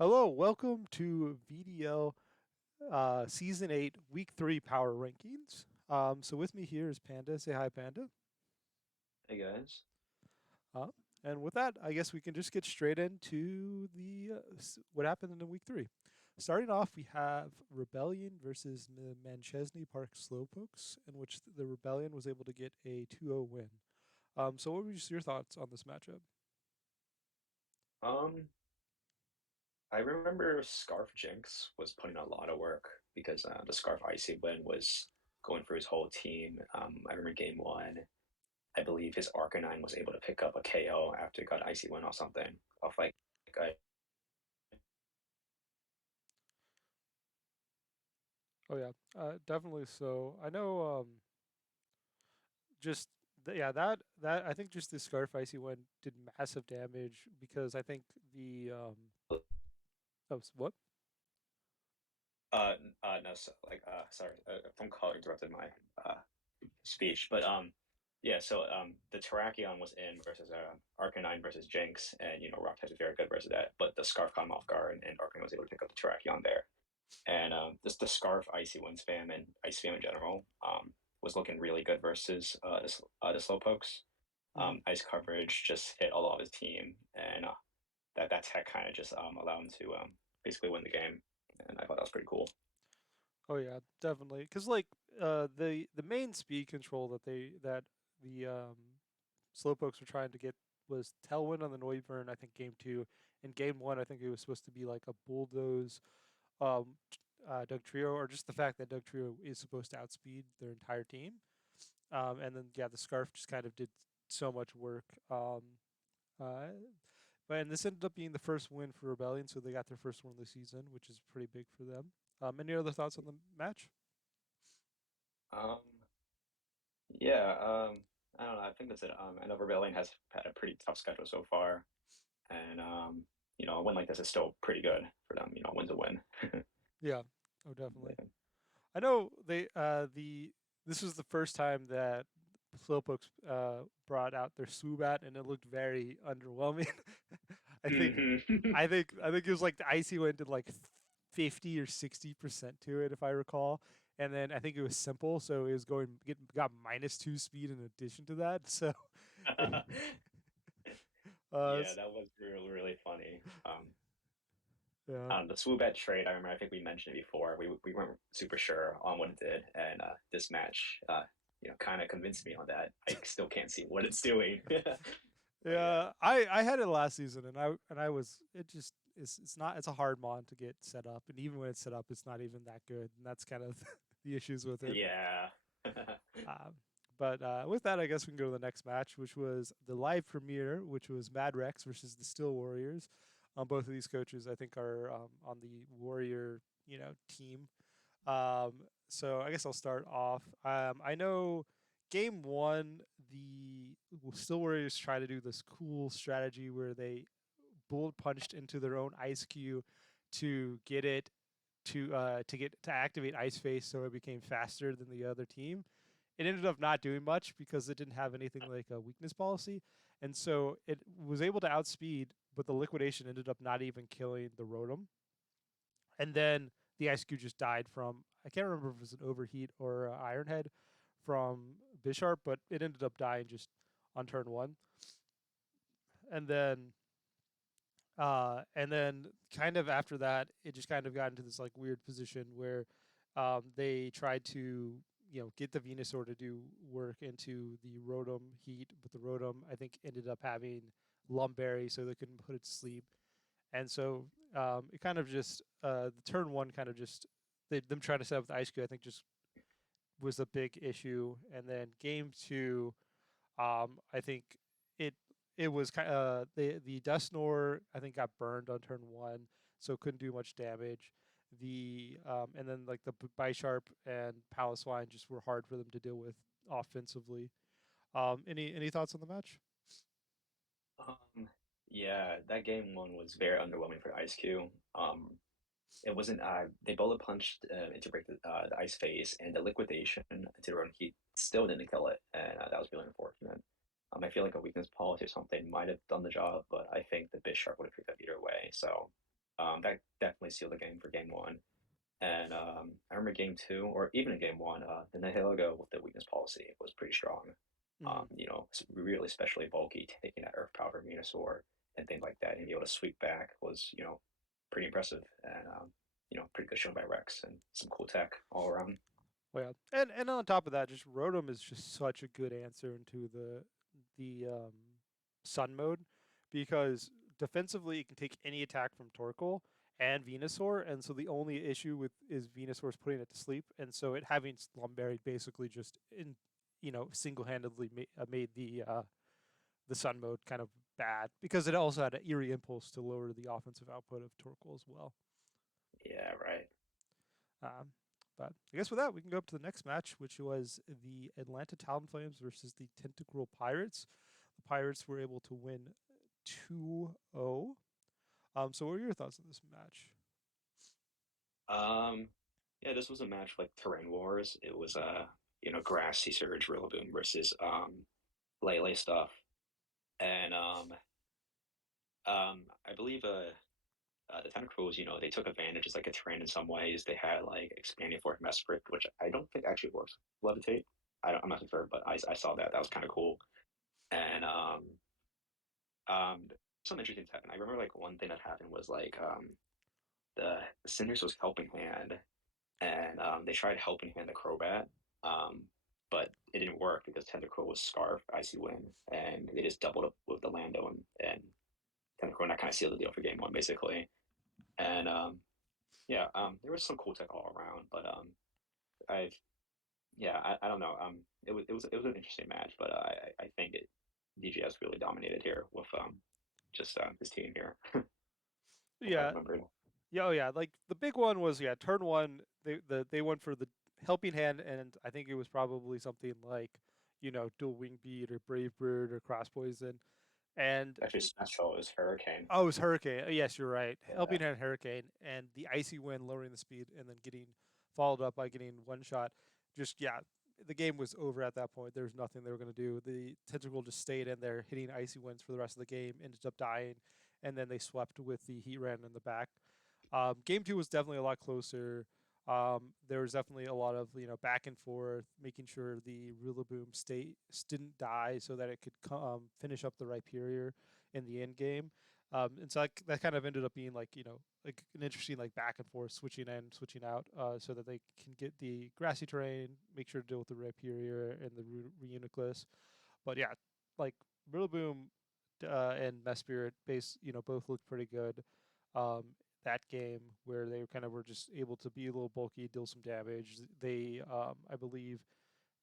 Hello, welcome to VDL Season 8, Week 3 Power Rankings. So with me here is Panda. Say hi, Panda. Hey guys. Uh, and with that, I guess we can just get straight into what happened in Week 3. Starting off, we have Rebellion versus Manchesney Park Slowpokes, in which the Rebellion was able to get a 2-0 win. So what were your thoughts on this matchup? Um, I remember Scarf Jinx was putting a lot of work because the Scarf Icy win was going for his whole team. I remember game one, I believe his Arcanine was able to pick up a KO after he got Icy win or something off like I Oh yeah, definitely. So I know just yeah, that I think just the Scarf Icy one did massive damage because I think the what? no so, like sorry, phone call interrupted my speech, but yeah, so the Terrakion was in versus Arcanine versus Jinx, and Rock type is very good versus that, but the Scarf caught him off guard, and Arcanine was able to pick up the Terrakion there. And just the Scarf Icy Wind spam and Ice spam in general was looking really good versus the Slowpokes. Hmm. Ice coverage just hit a lot of his team, and that tech kind of just allowed him to basically win the game. And I thought that was pretty cool. Oh yeah, definitely. Because like the main speed control that the Slowpokes were trying to get was Tailwind on the Noivern. I think game two. In game one, I think it was supposed to be like a bulldoze Doug Trio, or just the fact that Doug Trio is supposed to outspeed their entire team. And then yeah, the Scarf just kind of did so much work. Uh, and this ended up being the first win for Rebellion, so they got their first win of the season, which is pretty big for them. Any other thoughts on the match? Um, yeah, I don't know. I think that's it. I know Rebellion has had a pretty tough schedule so far, and a win like this is still pretty good for them. Win's a win. Yeah, oh definitely. I know this was the first time that Slowpokes brought out their Swoobat, and it looked very underwhelming. I think Hmm. I think it was like the icy went did like 50 or 60% to it if I recall. And then I think it was simple, so it was got -2 speed in addition to that. So uh Yeah, that was really, really funny. yeah. The Swoobat trade, I remember, I think we mentioned it before. We weren't super sure on what it did, and this match, kind of convinced me on that. I still can't see what it's doing, but yeah. Yeah, I had it last season and I was it just it's not it's a hard mod to get set up, and even when it's set up it's not even that good, and that's kind of the issues with it. Yeah. Um, but with that, I guess we can go to the next match, which was the live premiere, which was Mad Rex versus the Steel Warriors. Both of these coaches, I think, are on the Warrior, team. So I guess I'll start off. I know game one, the Steel Warriors try to do this cool strategy where they bullet punched into their own ice cube to get it to activate Ice Face, so it became faster than the other team. It ended up not doing much because it didn't have anything like a weakness policy, and so it was able to outspeed, but the liquidation ended up not even killing the Rotom. And then the Ice Cube just died from, I can't remember if it was an overheat or Iron Head from Bisharp, but it ended up dying just on turn one. And then and then kind of after that, it just kind of got into this like weird position where they tried to get the Venusaur to do work into the Rotom heat, but the Rotom I think ended up having Lumberry, so they couldn't put it to sleep. And so it kind of just the turn one kind of just them trying to set up the Ice Cube, I think, just was a big issue. And then game two, I think it it was kind of the Dusknoir I think got burned on turn one, so couldn't do much damage. The and then like the Bisharp and Paloswine just were hard for them to deal with offensively. Any thoughts on the match? Um, yeah, that game one was very underwhelming for IceQ. It wasn't. They bullet punched into break the ice phase, and the liquidation into run heat still didn't kill it, and that was really unfortunate. I feel like a weakness policy or something might have done the job, but I think the Bisharp would have picked up either way. So That definitely sealed the game for game one. And I remember game two, or even in game one, the Nihilego with the weakness policy was pretty strong. Hmm. It's really especially bulky, taking that Earth Power Venusaur and things like that, and be able to sweep back was, pretty impressive. And pretty good shown by Rex and some cool tech all around. Well, yeah. And on top of that, just Rotom is just such a good answer into the Sun mode because defensively it can take any attack from Torkoal and Venusaur, and so the only issue with is Venusaur's putting it to sleep, and so it having Slumberry basically just in single-handedly made the Sun mode kind of bad because it also had an eerie impulse to lower the offensive output of Torkoal as well. Yeah, right. Um, but I guess with that, we can go up to the next match, which was the Atlanta Talonflames versus the Tentacle Pirates. The Pirates were able to win 2-0. So what are your thoughts on this match? Um, yeah, this was a match like Terrain Wars. It was Grassy Surge Rillaboom versus Lele stuff. And I believe the Tentacruels, they took advantage as like a terrain in some ways. They had like expanding force Mesprit, which I don't think actually works with Levitate. I'm not sure, but I saw that. That was kind of cool. And um, some interesting stuff. And I remember like one thing that happened was like the Cinders was helping hand, and they tried helping hand the Crobat, um, but it didn't work because Tentacruel was Scarf, Icy Wind, and they just doubled up with the Lando and Tentacruel, and that kind of sealed the deal for game one basically. And yeah, there was some cool tech all around, but I yeah, I don't know. It was an interesting match, but I think DGS really dominated here with just his team here, if I Yeah, remember. yeah, oh yeah. Like the big one was turn one. They went for the helping hand, and I think it was probably something like dual wing beat or brave bird or cross poison, and Actually, Smash Troll is Hurricane. oh, it was Hurricane. Yes, you're right. Yeah, Helping Hand Hurricane and the Icy Wind lowering the speed and then getting followed up by getting one shot. Just, yeah, the game was over at that point. There was nothing they were going to do. The Tentacle just stayed in there hitting Icy Winds for the rest of the game, ended up dying, and then they swept with the Heat Ran in the back. Game two was definitely a lot closer. There was definitely a lot of back and forth, making sure the Rillaboom state didn't die so that it could finish up the Rhyperior in the end game. And so that kind of ended up being like like an interesting like back and forth, switching in, switching out, so that they can get the grassy terrain, make sure to deal with the Rhyperior and the Reuniclus. But yeah, like Rillaboom and Mesprit base, both looked pretty good. Um, that game where they kind of were just able to be a little bulky, deal some damage. They, I believe,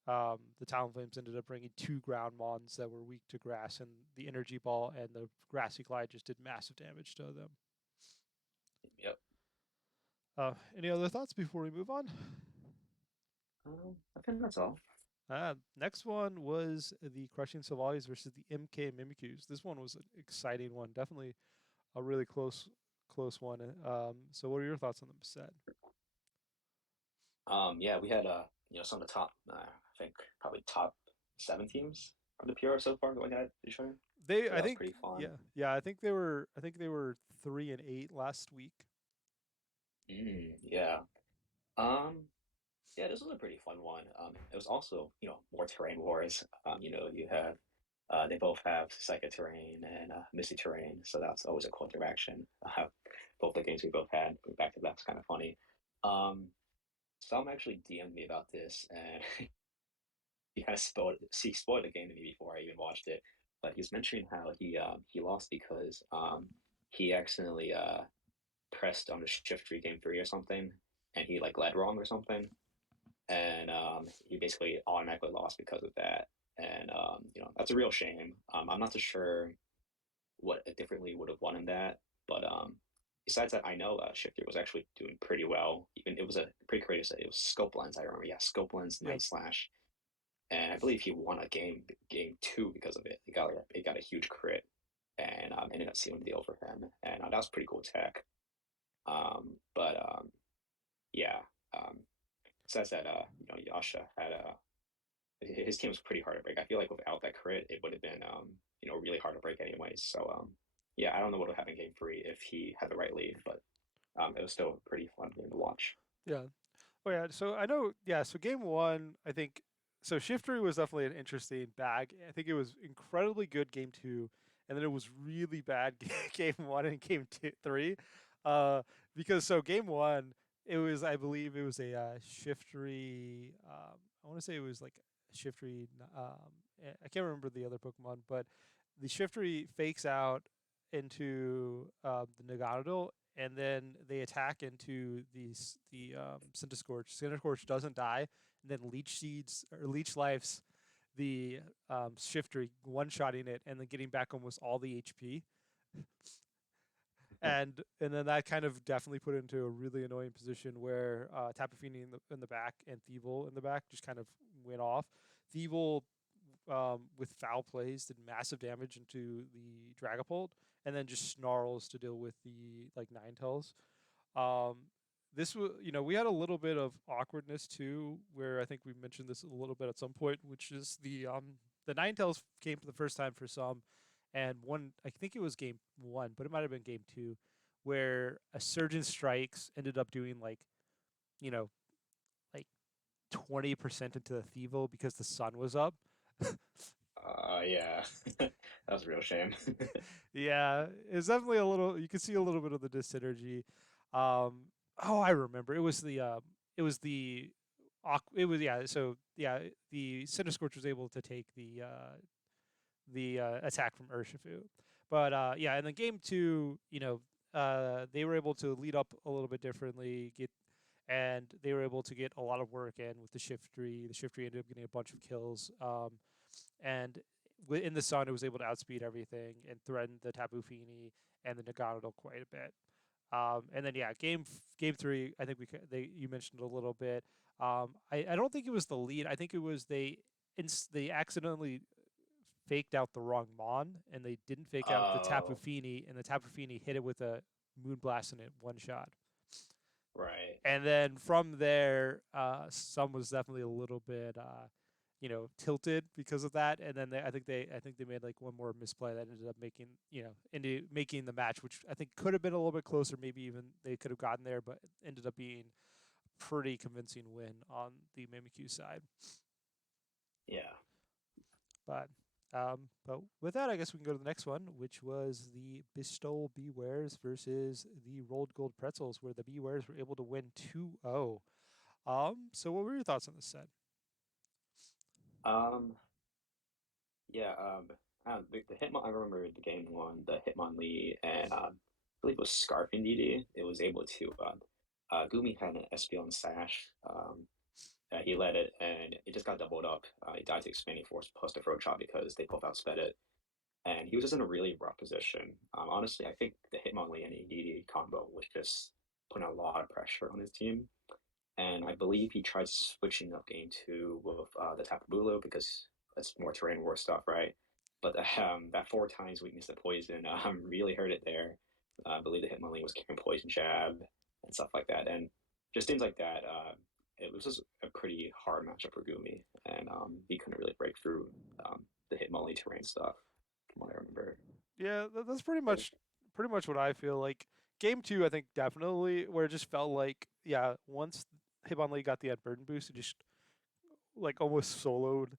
the Talonflames ended up bringing two ground mons that were weak to grass, and the Energy Ball and the Grassy Glide just did massive damage to them. yep. Any other thoughts before we move on? I think that's all. Next one was the Crushing Savalis versus the MK Mimikyus. This one was an exciting one, definitely a really close one. So what are your thoughts on the set? Yeah, we had some of the top, I think probably top seven teams from the PR so far going at Detroit. They, So I that was think, pretty fun. yeah, I think they were 3-8 last week. Yeah. Um, yeah, this was a pretty fun one. It was also, more terrain wars. You have they both have Psychic terrain and Misty terrain, so that's always a cool interaction. Both the games we both had back to back's kind of funny. Um, Some actually DM'd me about this, and he spoiled the game to me before I even watched it. But he was mentioning how he lost because he accidentally pressed on the shift tree game three or something, and he like led wrong or something, and he basically automatically lost because of that. And that's a real shame. I'm not too sure what differently would have won in that, but besides that, I know Shifter was actually doing pretty well. Even it was a pretty creative set. It was Scope Lens, I remember. Yeah, Scope Lens, Yep. Night Slash, and I believe he won a game two because of it. It got a huge crit, and ended up sealing the deal for him, and that was pretty cool tech. But yeah, um, says that Yasha had his team was pretty hard to break. I feel like without that crit, it would have been really hard to break anyways. So yeah, I don't know what would happen in game three if he had the right lead, but it was still a pretty fun game to watch. Yeah. Oh yeah. So I know. Yeah. So game one, I think. So Shiftry was definitely an interesting bag. I think it was incredibly good game two, and then it was really bad game one and game two, three, uh, because so game one, it was I believe it was a Shiftry. I want to say it was like Shiftry. I can't remember the other Pokemon, but the Shiftry fakes out into the Naganadel, and then they attack into the Cinderscorch. Cinderscorch doesn't die, and then Leech Seeds or Leech Lives the Shifter, one shotting it, and then getting back almost all the HP. And then that kind of definitely put it into a really annoying position where Tapu Fini in the back and Thievul in the back just kind of went off. Thievul with foul plays did massive damage into the Dragapult, and then just snarls to deal with the like Ninetales. Um, this was, we had a little bit of awkwardness too, where I think we mentioned this a little bit at some point, which is the Ninetales came for the first time for some, and one I think it was game one, but it might have been game two, where a Surgeon Strikes ended up doing you know like 20% into the Thievel because the sun was up. Yeah, that was a real shame. Yeah, it's definitely a little. You can see a little bit of the dyssynergy. Oh, I remember. It was the, it was yeah. So yeah, the Cinder was able to take the attack from Urshifu, but yeah, and then game two, they were able to lead up a little bit differently, and they were able to get a lot of work in with the Shiftry. The Shiftry ended up getting a bunch of kills. And in the sun, it was able to outspeed everything and threaten the Tapu Fini and the Naganadel quite a bit. And then yeah, game three, I think you mentioned a little bit. I don't think it was the lead. I think it was they accidentally faked out the wrong Mon, and they didn't fake out the Tapu Oh, Fini, and the Tapu Fini hit it with a Moonblast in it one shot. right. And then from there, some was definitely a little bit, tilted because of that. And then I think they made like one more misplay that ended up into making the match, which I think could have been a little bit closer. Maybe even they could have gotten there, but ended up being a pretty convincing win on the Mimikyu side. Yeah. But with that, I guess we can go to the next one, which was the Bistol Bewares versus the Rolled Gold Pretzels, where the Bewares were able to win 2-0. So what were your thoughts on this set? Um, yeah, the Hitmon, I remember the game one, the Hitmonlee, and I believe it was Scarf in DD. It was able to, Gumi had an Espeon Sash. He led it, and it just got doubled up. He died to Expanding Force plus the Throat Chop because they both outsped it. And he was just in a really rough position. Honestly, I think the Hitmonlee and ADD combo was just putting a lot of pressure on his team. And I believe he tried switching up game two with the Tapu Bulu because that's more terrain war stuff, right? But that four times weakness to poison really hurt it there. I believe the Hitmonlee was carrying poison jab and stuff like that, and just things like that. It was just a pretty hard matchup for Gumi, and he couldn't really break through the Hitmonlee terrain stuff, from what I remember. Yeah, that's pretty much what I feel like. Game two, I think definitely where it just felt like once Hitmonlee got the unburden boost, it just like almost soloed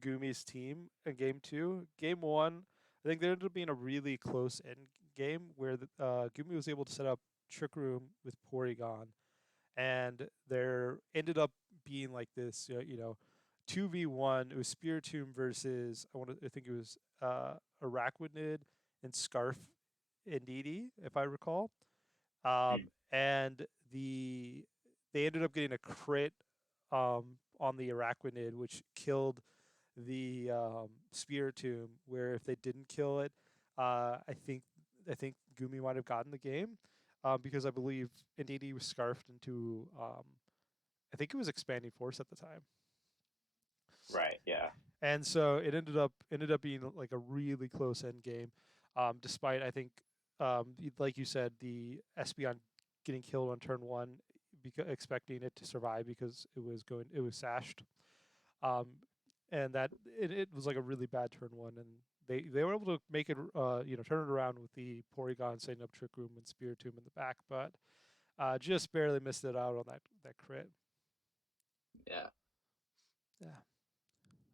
Gumi's team in game two. Game one, I think there ended up being a really close end game where Gumi was able to set up Trick Room with Porygon, and there ended up being like this, 2v1. It was Spiritomb versus I think it was Araquanid and Scarf Indeedee, if I recall. Hmm. And they ended up getting a crit on the Araquanid, which killed the Spiritomb. Where if they didn't kill it, I think Gumi might have gotten the game because I believe Indeedee was scarfed into I think it was Expanding Force at the time. Right. Yeah. And so it ended up being like a really close end game, despite I think, like you said, the Espeon getting killed on turn one, expecting it to survive because it was sashed, um, and that it was like a really bad turn one, and they were able to make it turn it around with the Porygon setting up Trick Room and Spiritomb in the back, but just barely missed it out on that crit. Yeah. Yeah.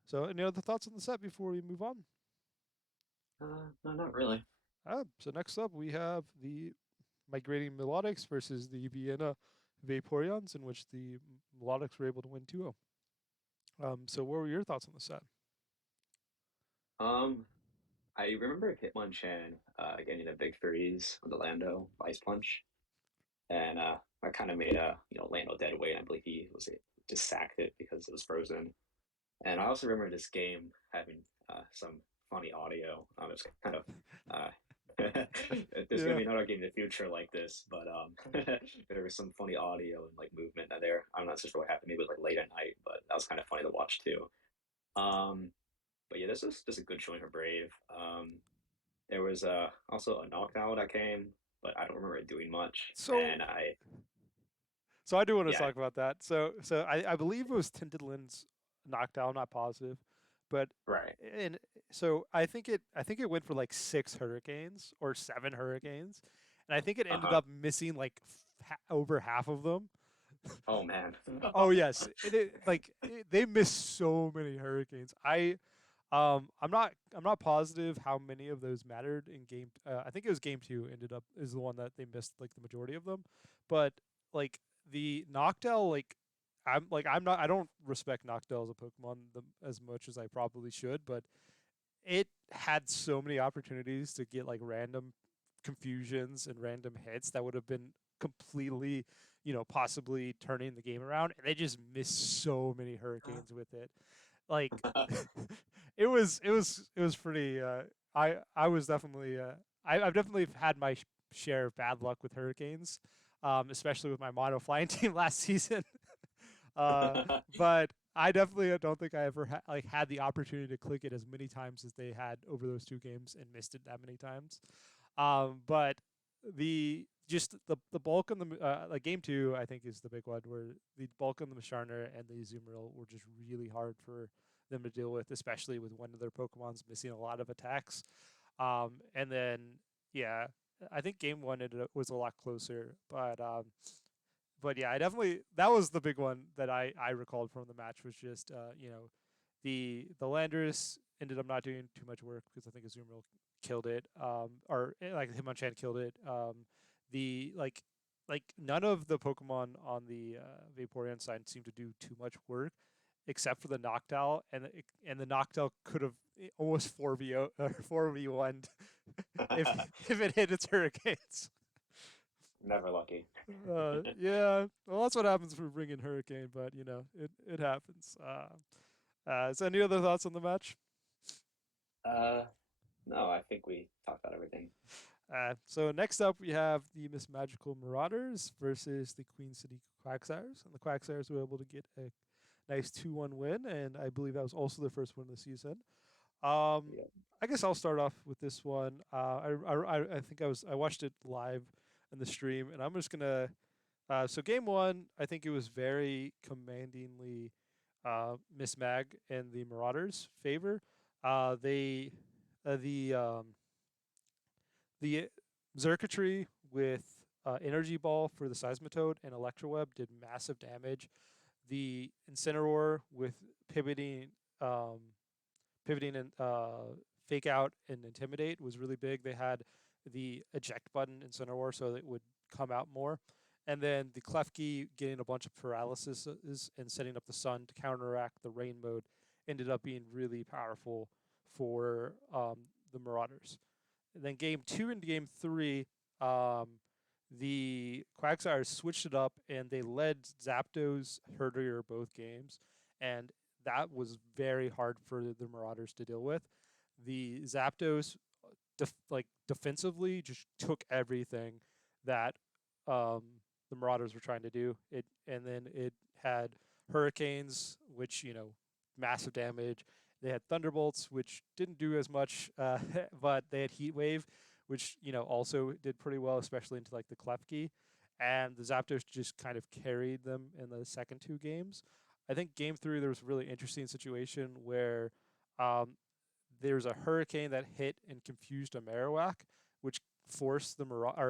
So any other thoughts on the set before we move on? No, not really. So next up we have the Migrating Melodics versus the Vienna Vaporeons, in which the Melodics were able to win 2-0. So what were your thoughts on the set? Um, I remember Hitmonchan getting a big freeze on the Lando Ice Punch, and I kind of made a Lando dead weight. I believe he was just sacked it because it was frozen. And I also remember this game having some funny audio. It's kind of uh, there's gonna Yeah. be another game in the future like this, but there was some funny audio and like movement in there. I'm not so sure what happened. Maybe it was like late at night, but that was kind of funny to watch too. Um, but yeah, this is just a good showing for Brave. There was also a knockout that came, but I don't remember it doing much. So And so I do want to yeah, talk about that. So I believe it was Tinted knockdown, not positive, but right. and so I think it went for like 6 hurricanes or 7 hurricanes, and I think it ended Uh-huh. up missing like over half of them. Oh man. Oh yes, they missed so many hurricanes. I'm not positive how many of those mattered in game. I think it was game two. Ended up is the one that they missed like the majority of them, but like the Noctowl, I don't respect Noctowl as a Pokemon as much as I probably should, but it had so many opportunities to get like random confusions and random hits that would have been completely, possibly turning the game around, and they just missed so many hurricanes with it. Like it was pretty. I was definitely. I've definitely had my share of bad luck with hurricanes, especially with my mono flying team last season. uh, but I definitely don't think I ever had the opportunity to click it as many times as they had over those 2 games and missed it that many times. But the bulk of the like game two, I think, is the big one where the bulk of the Masharner and the Azumarill were just really hard for them to deal with, especially with one of their Pokemon's missing a lot of attacks. And then yeah, I think game one was a lot closer, but yeah, I definitely that was the big one that I recalled from the match was just the Landorus ended up not doing too much work because I think Azumarill killed it, or like Hitmonchan killed it. The like none of the Pokemon on the Vaporeon side seemed to do too much work, except for the Noctowl, and the Noctowl could have almost 4v1 if it hit its hurricanes. Never lucky. Yeah, well, that's what happens for bringing Hurricane, but it happens. So any other thoughts on the match? Uh, no, I think we talked about everything. So next up, we have the Miss Magical Marauders versus the Queen City Quagsires, and the Quagsires were able to get a nice 2-1 win, and I believe that was also their first win of the season. Um, Yeah. I guess I'll start off with this one. I think I watched it live in the stream, and I'm just gonna. So game one, I think it was very commandingly Miss Mag and the Marauders' favor. They the Xurkitree with Energy Ball for the Seismitoad and Electroweb did massive damage. The Incineroar with pivoting, um, pivoting and Fake Out and Intimidate was really big. They had the eject button Incineroar so that it would come out more. And then the Klefki getting a bunch of paralysis and setting up the sun to counteract the rain mode ended up being really powerful for the Marauders. And then game two and game three, the Quagsires switched it up and they led Zapdos, Herdier both games, and that was very hard for the Marauders to deal with. The Zapdos, defensively, just took everything that um, the Marauders were trying to do. And then it had Hurricanes, which massive damage. They had Thunderbolts, which didn't do as much, but they had Heat Wave, which also did pretty well, especially into like the Klefki. And the Zapdos just kind of carried them in the second 2 games. I think game three there was a really interesting situation where um, there's a hurricane that hit and confused a Marowak, which forced the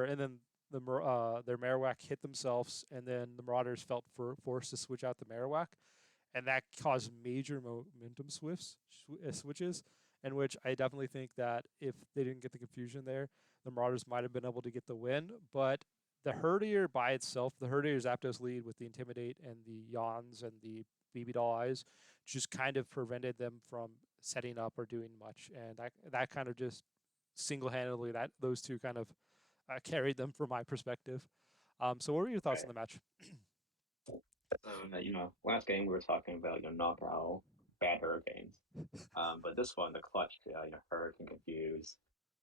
and then their Marowak hit themselves, and then the Marauders felt forced to switch out the Marowak, and that caused major momentum switches. In which I definitely think that if they didn't get the confusion there, the Marauders might have been able to get the win. But the Herdier by itself, the Herdier's Zapdos lead with the Intimidate and the Yawns and the BB Doll Eyes, just kind of prevented them from setting up or doing much, and that kind of just single-handedly that those two kind of carried them from my perspective. So, what were your thoughts on Right. the match? Last game we were talking about, knockout bad hurricanes. But this one, the clutch, Hurricane Confuse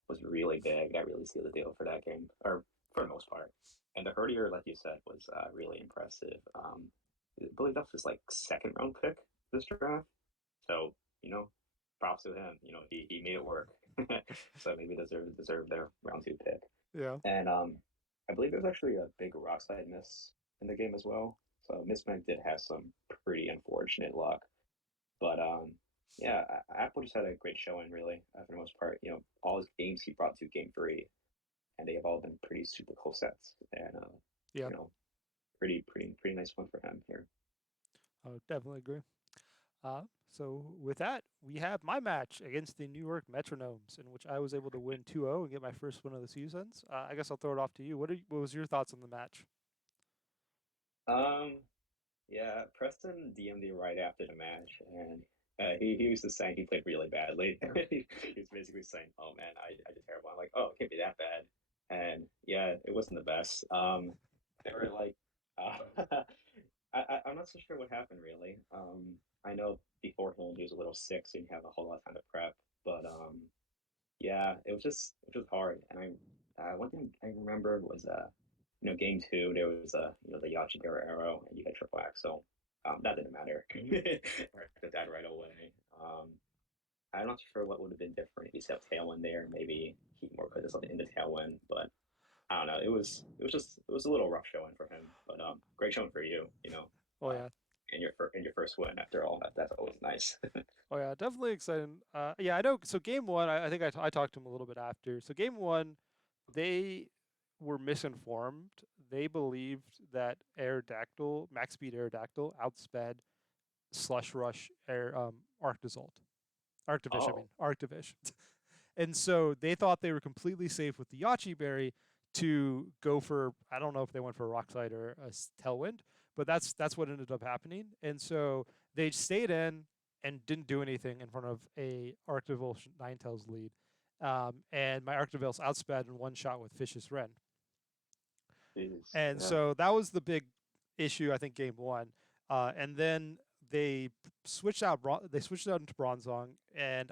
was really big. That really sealed the deal for that game, or for the most part. And the Herdier, like you said, was really impressive. I believe that was his like second round pick this draft. So, props to him. He made it work. So maybe deserve their round two pick. Yeah, And I believe there's actually a big rock slide miss in the game as well. So Missman did have some pretty unfortunate luck. But yeah, Apple just had a great showing, really, for the most part. All his games he brought to game three, and they have all been pretty super close sets. And yeah, you know, pretty nice one for him here. I would definitely agree. Uh, so with that, we have my match against the New York Metronomes, in which I was able to win 2-0 and get my first win of the seasons. I guess I'll throw it off to you. What was your thoughts on the match? Um, yeah, Preston DM'd right after the match, and he was just saying he played really badly. He was basically saying, "Oh man, I did terrible." I'm like, "Oh, it can't be that bad." And yeah, it wasn't the best. They were like, I'm not so sure what happened really. I know beforehand he was a little sick, so he didn't have a whole lot of time to prep. But yeah, it was just hard. And one thing I remember was game two there was the Yachidera arrow and you had triple axle. That didn't matter. I died right away. Um, I'm not sure what would have been different if you set up tailwind there. Maybe he more put this in the tailwind, but I don't know. It was a little rough showing for him, but great showing for you. Oh yeah, In your first win after all. That's always nice. oh yeah, definitely exciting. Yeah, I know. So game one, I think I talked to him a little bit after. So game one, they were misinformed. They believed that Aerodactyl, max speed Aerodactyl, outsped Slush Rush Arctisol. Arctivish, I Oh, mean, Arctivish. And so they thought they were completely safe with the Yachi Berry to go for, I don't know if they went for a Rock Slide or a Tailwind, but that's what ended up happening. And so they stayed in and didn't do anything in front of a Arctivil Ninetales lead. And my Arctivils outsped in one shot with Fish's Wren. Jesus. And Yeah. so that was the big issue, I think, game one. And then they switched out. They switched out into Bronzong, and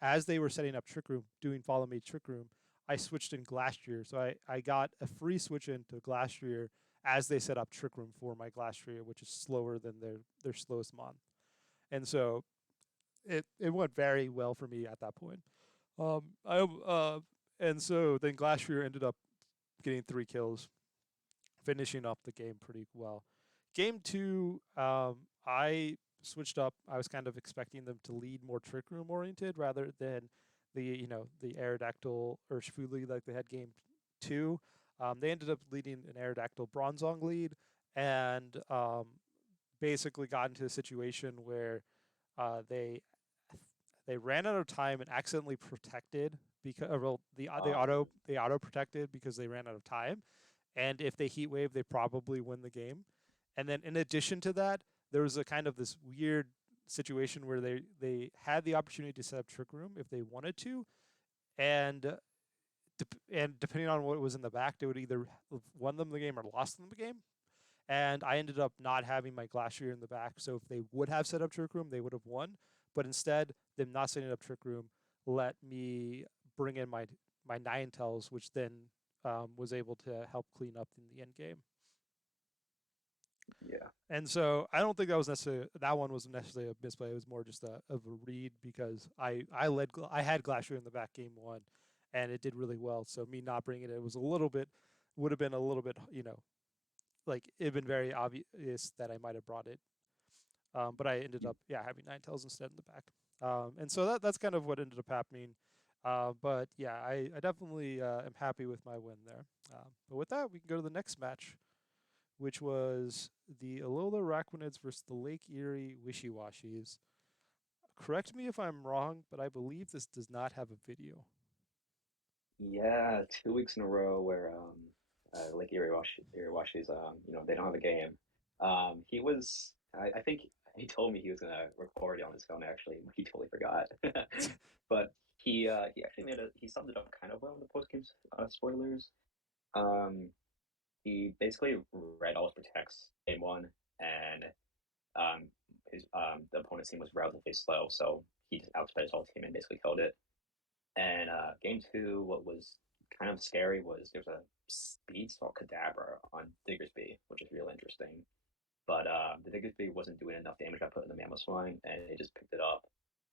as they were setting up Trick Room, doing Follow Me Trick Room, I switched in Glastrier. So I got a free switch into Glastrier as they set up Trick Room for my Glastrier, which is slower than their slowest mon. And so it went very well for me at that point. I and so then Glastrier ended up getting 3 kills, finishing up the game pretty well. Game two, I switched up. I was kind of expecting them to lead more trick room oriented rather than the Aerodactyl or Shifuli like they had game two. They ended up leading an Aerodactyl Bronzong lead and basically got into a situation where they ran out of time and accidentally protected because well, they auto protected because they ran out of time, and if they heat wave, they probably win the game. And then in addition to that, there was a kind of this weird situation where they had the opportunity to set up trick room if they wanted to, and and depending on what was in the back, they would either won them the game or lost them the game. And I ended up not having my Glacier in the back, so if they would have set up trick room, they would have won. But instead, them not setting up trick room let me bring in my Ninetales, which then was able to help clean up in the end game. Yeah. And so I don't think that one was necessarily a misplay. It was more just of a read because I had Glacier in the back game one, and it did really well. So me not bringing it was a little bit would have been a little bit like it'd been very obvious that I might have brought it. But I ended up having Ninetales instead in the back. And so that's kind of what ended up happening. But yeah, I definitely am happy with my win there. But with that, we can go to the next match, which was the Alola Rakunids versus the Lake Erie Wishy-Washies. Correct me if I'm wrong, but I believe this does not have a video. Yeah, 2 weeks in a row where like Iriwashi's they don't have a game. I think he told me he was gonna record it on his phone actually, but he totally forgot. But he actually he summed it up kind of well in the post game spoilers. Um, he basically read all his protects game one, and his the opponent's team was relatively slow, so he just outsped his whole team and basically killed it. And game two, what was kind of scary was there was a speed salt Kadabra on Diggersby, which is real interesting. But the Diggersby wasn't doing enough damage. I put in the Mamoswine, and it just picked it up.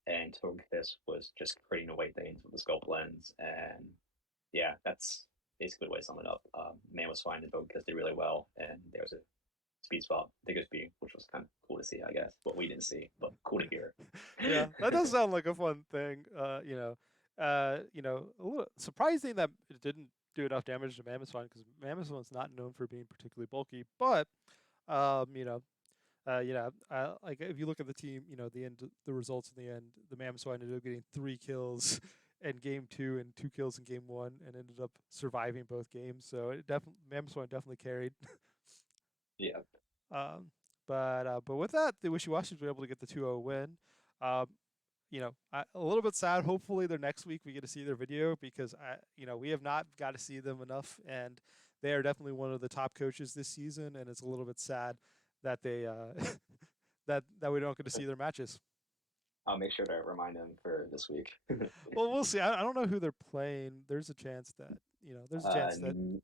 And Togekiss was just creating away things with the Scope Lens. And yeah, that's basically the way to sum it up. Mamoswine and Togekiss did really well, and there was a speed swap Diggersby, which was kind of cool to see, I guess. What we didn't see, but cool to hear. Yeah, that does sound like a fun thing. A little surprising that it didn't do enough damage to Mamoswine because Mamoswine's not known for being particularly bulky. But um, you know, like if you look at the team, the results in the end, the Mamoswine ended up getting 3 kills in game two and 2 kills in game one, and ended up surviving both games. So it definitely Mamoswine definitely carried. Yeah. Um, but with that, the Wishy-Washies were able to get the 2-0 win. Um, a little bit sad. Hopefully, their next week we get to see their video because we have not got to see them enough, and they are definitely one of the top coaches this season. And it's a little bit sad that they that we don't get to see their matches. I'll make sure to remind him for this week. Well, we'll see. I don't know who they're playing. There's a chance that there's a chance that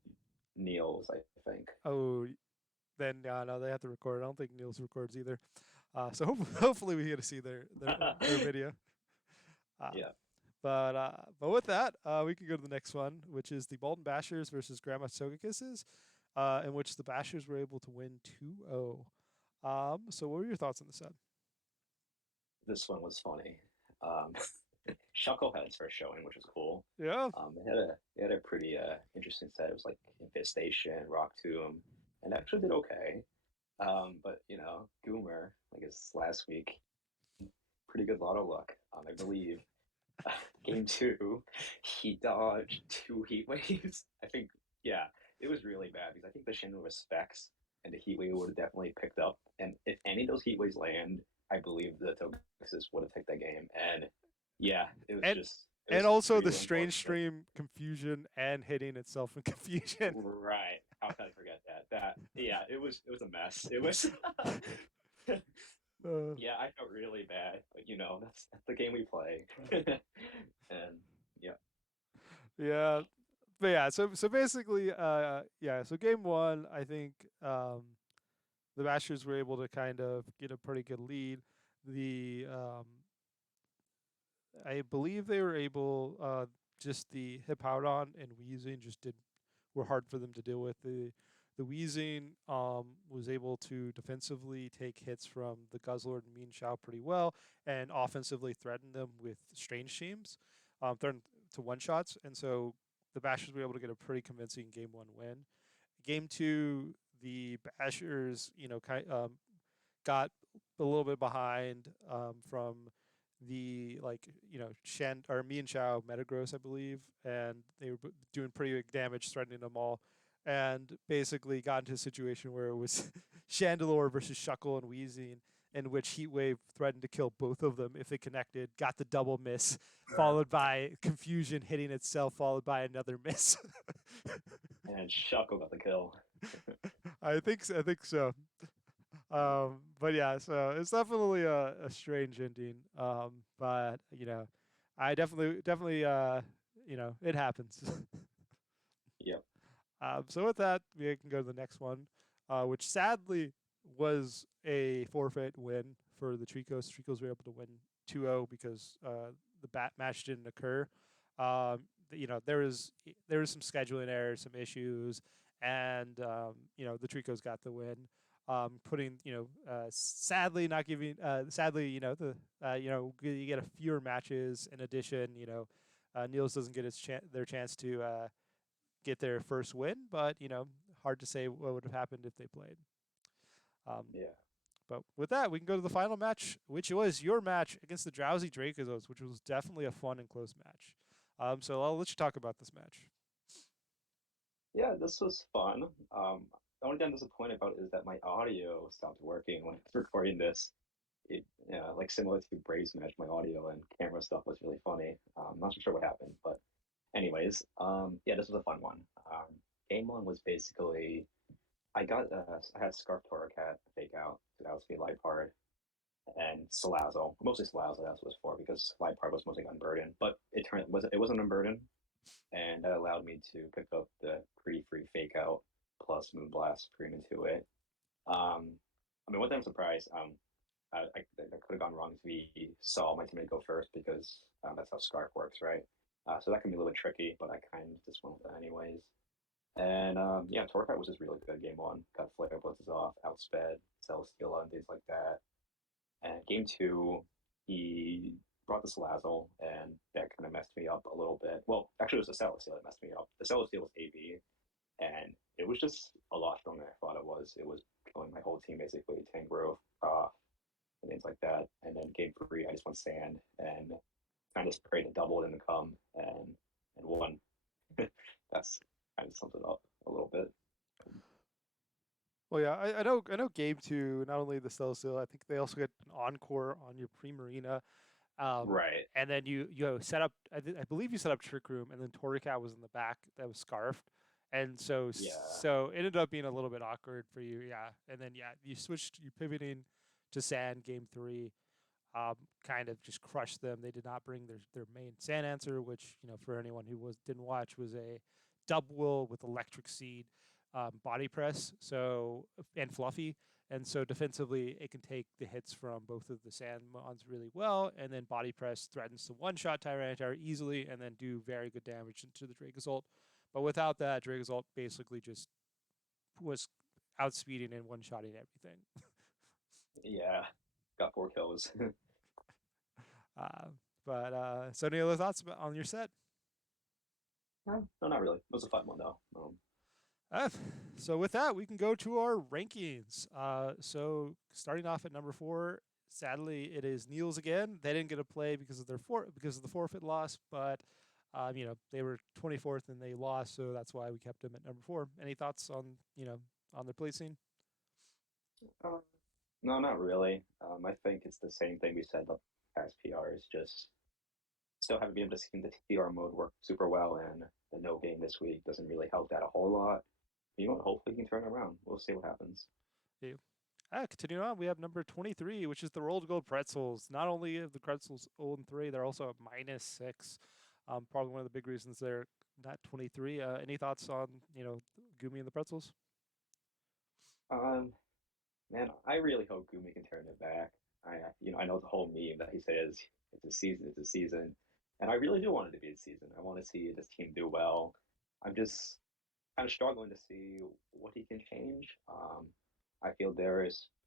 Niels, I think. oh, then no, they have to record. I don't think Niels records either. So hopefully we get to see their video. Uh, Yeah. but with that, we can go to the next one, which is the Bolton Bashers versus Grandma Togekisses, in which the Bashers were able to win 2-0. So what were your thoughts on this set? This one was funny. Um, Shuckle had its first showing, which was cool. Yeah, It had a pretty interesting set. It was like Infestation, Rock Tomb, and actually did okay. But Goomer, like his last week, pretty good lotto luck. I believe game two, he dodged 2 heat waves. I think, yeah, it was really bad because I think the Shinra was specs and the heat wave would have definitely picked up. And if any of those heat waves land, I believe the Togekiss would have picked that game. And yeah, and it and was also the pretty strange unfortunate. stream confusion and hitting itself in confusion. Right. How could I forget that? Yeah, it was a mess. It was uh, yeah, I felt really bad, but that's the game we play. And yeah. yeah, but yeah, so basically, so game one, I think the Bashers were able to kind of get a pretty good lead. The I believe they were able just the Hippowdon and Wheezing just did were hard for them to deal with. The Wheezing was able to defensively take hits from the Guzzlord and Mean Shao pretty well, and offensively threaten them with strange teams, threaten to one shots, and so the Bashers were able to get a pretty convincing game one win. Game two, the Bashers, got a little bit behind from the Shan or me and Shao Metagross, I believe, and they were doing pretty big damage, threatening them all, and basically got into a situation where it was Chandelure versus Shuckle and Wheezing, in which Heatwave threatened to kill both of them if they connected, got the double miss, followed by Confusion hitting itself, followed by another miss. And Shuckle got the kill. I think so. But yeah, so it's definitely a strange ending. But I definitely it happens. Yep. So with that, we can go to the next one, which sadly was a forfeit win for the Tricos. Tricos were able to win 2-0 because the bat match didn't occur. There was some scheduling errors, some issues, and the Tricos got the win. putting sadly not giving sadly you get a fewer matches. In addition, Niels doesn't get their chance to get their first win, but hard to say what would have happened if they played. Um, Yeah. but with that, we can go to the final match, which was your match against the Drowsy Dracozos, which was definitely a fun and close match. So I'll let you talk about this match. Yeah, this was fun. The only thing I'm disappointed about is that my audio stopped working when I was recording this. Like similar to Braves match, my audio and camera stuff was really funny. I'm not so sure what happened, but anyways, yeah, this was a fun one. Game one was basically I had Scarf Torracat fake out, so that was the light part, and Salazzle, mostly Salazzle, that's what it was for because light part was mostly unburdened, but it wasn't unburdened, and that allowed me to pick up the pretty free fake out plus Moonblast cream into it. I mean, one thing I'm surprised, I could have gone wrong if we saw my teammate go first because that's how Scarf works, right? So that can be a little bit tricky, but I kind of just went with it anyways. And yeah, Torcat was just really good game one. Got Flare Blitzes off, outsped, Celesteela, and things like that. And game two, he brought the Salazzle, and that kind of messed me up a little bit. Well, actually, it was the Celesteela that messed me up. The Celesteela was AB, and it was just a lot stronger than I thought it was. It was killing my whole team basically, Tangrowth, and things like that. And then game three, I just went Sand and kind of just prayed to double it and come and won. That's kind of sums it up a little bit. Well, yeah, I know. Game two, not only the Celestial, I think they also get an encore on your Primarina. Um, Right. and then you set up. I believe you set up Trick Room, and then Torracat was in the back that was scarfed, and Yeah. so it ended up being a little bit awkward for you. Yeah, and then yeah, you pivoting to Sand game three. Kind of just crushed them. They did not bring their main Sand answer, which for anyone who didn't watch was a double with Electric Seed, body press. So and Fluffy. And so defensively, it can take the hits from both of the Sandmons really well, and then body press threatens to one-shot Tyranitar easily, and then do very good damage into the Dracozolt. But without that, Dracozolt basically just was outspeeding and one-shotting everything. Yeah. Got 4 kills. Uh, so any other thoughts on your set? No, no, not really. It was a fun one though. Uh, so with that, we can go to our rankings. So starting off at number 4, sadly it is Niels again. They didn't get a play because of because of the forfeit loss, but they were 24th and they lost, so that's why we kept them at number 4. Any thoughts on on their placing? Uh, no, not really. I think it's the same thing we said the past PRs. Just still haven't been able to see the TR mode work super well, and the no game this week doesn't really help that a whole lot. You know what? Hopefully, we can turn it around. We'll see what happens. Yeah. Continuing on, we have number 23, which is the rolled gold pretzels. Not only are the pretzels 0-3, they're also at -6. Probably one of the big reasons they're not 23. Any thoughts on Gumi and the pretzels? Um, Man, I really hope Gumi can turn it back. I know the whole meme that he says it's a season, and I really do want it to be a season. I want to see this team do well. I'm just kind of struggling to see what he can change. I feel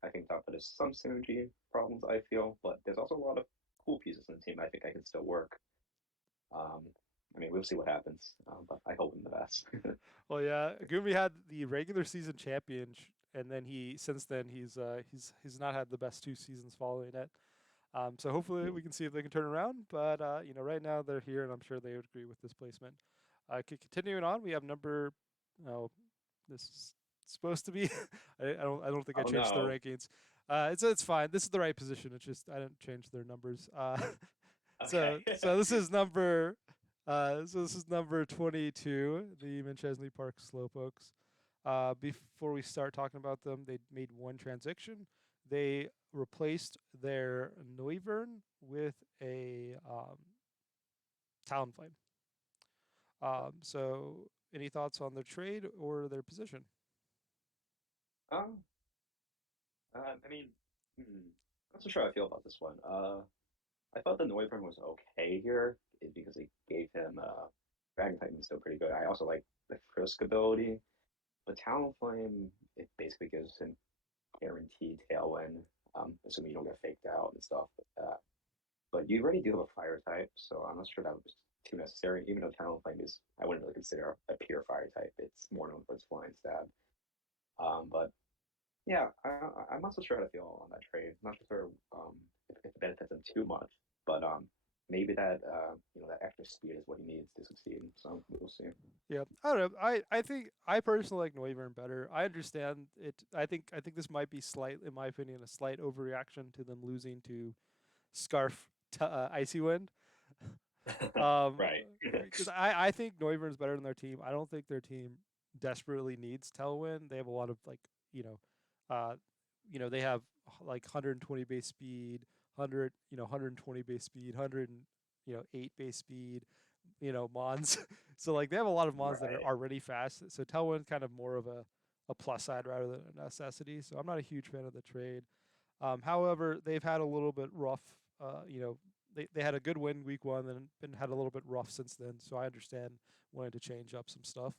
I think that there's some synergy problems. I feel, but there's also a lot of cool pieces in the team. I think I can still work. Um, I mean, we'll see what happens, but I hope in the best. Well, yeah, Gumi had the regular season champion, and then since then he's not had the best 2 seasons following it. So hopefully we can see if they can turn around. But right now they're here, and I'm sure they would agree with this placement. Continuing on, we have number. Oh, this is supposed to be. I don't think I Oh changed the no. rankings. It's fine. This is the right position. It's just I didn't change their numbers. Okay. So this is number. So this is number 22, the Manchesney Park Slowpokes. Before we start talking about them, they made one transaction. They replaced their Noivern with a Talonflame. So, any thoughts on their trade or their position? um, I mean, not so sure how I feel about this one. I thought the Noivern was okay here because it gave him Dragon Titan is still pretty good. I also like the Frisk ability. But Talonflame, it basically gives him guaranteed tailwind, assuming you don't get faked out and stuff like that. But you already do have a fire type, so I'm not sure that was too necessary. Even though Talon Flame is, I wouldn't really consider a pure fire type. It's more known for its flying stab. But yeah, I'm not so sure how to feel on that trade. I'm not sure if it benefits him too much, but maybe that that extra speed is what he needs to succeed. So we'll see. Yeah, I don't know. I think I personally like Noivern better. I understand it. I think this might be slight, in my opinion, a slight overreaction to them losing to Scarf Icy Wind. Um, Right. because I think Noivern's better than their team. I don't think their team desperately needs Tailwind. They have a lot of like uh, they have like 120 base speed, 120 base speed, 8 base speed, Mons. So like they have a lot of Mons that are Right. already fast. So Tailwind kind of more of a plus side rather than a necessity. So I'm not a huge fan of the trade. However, they've had a little bit rough. They had a good win week one, and been had a little bit rough since then. So I understand wanting to change up some stuff.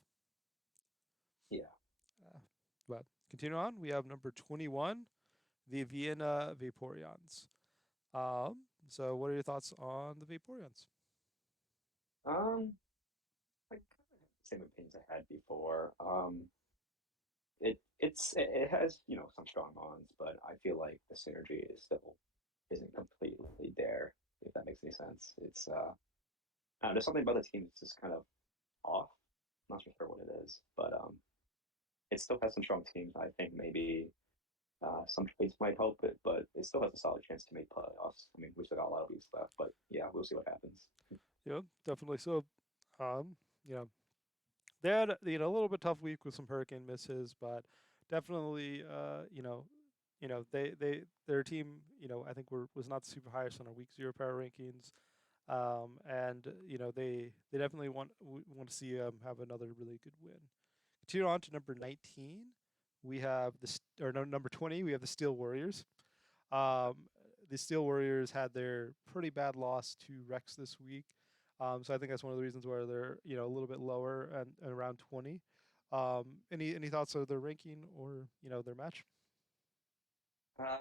Yeah. Uh, but continue on. We have number 21, the Vienna Vaporeons. So what are your thoughts on the Vaporeons? Um, I kind of have the same opinions I had before. It has some strong bonds, but I feel like the synergy is still isn't completely there. If that makes any sense, it's there's something about the team that's just kind of off. I'm not sure what it is, but it still has some strong teams. I think maybe some trades might help it, but it still has a solid chance to make playoffs. I mean, we still got a lot of weeks left, but yeah, we'll see what happens. Yeah, definitely. So, um, you know, they had a little bit tough week with some hurricane misses, but definitely their team I think was not the super highest on our week zero power rankings, and they definitely want to see have another really good win. Continue on to number 19, we have number 20, we have the Steel Warriors. Um, the Steel Warriors had their pretty bad loss to Rex this week. So I think that's one of the reasons why they're a little bit lower and around 20. Any thoughts of their ranking or their match? Uh,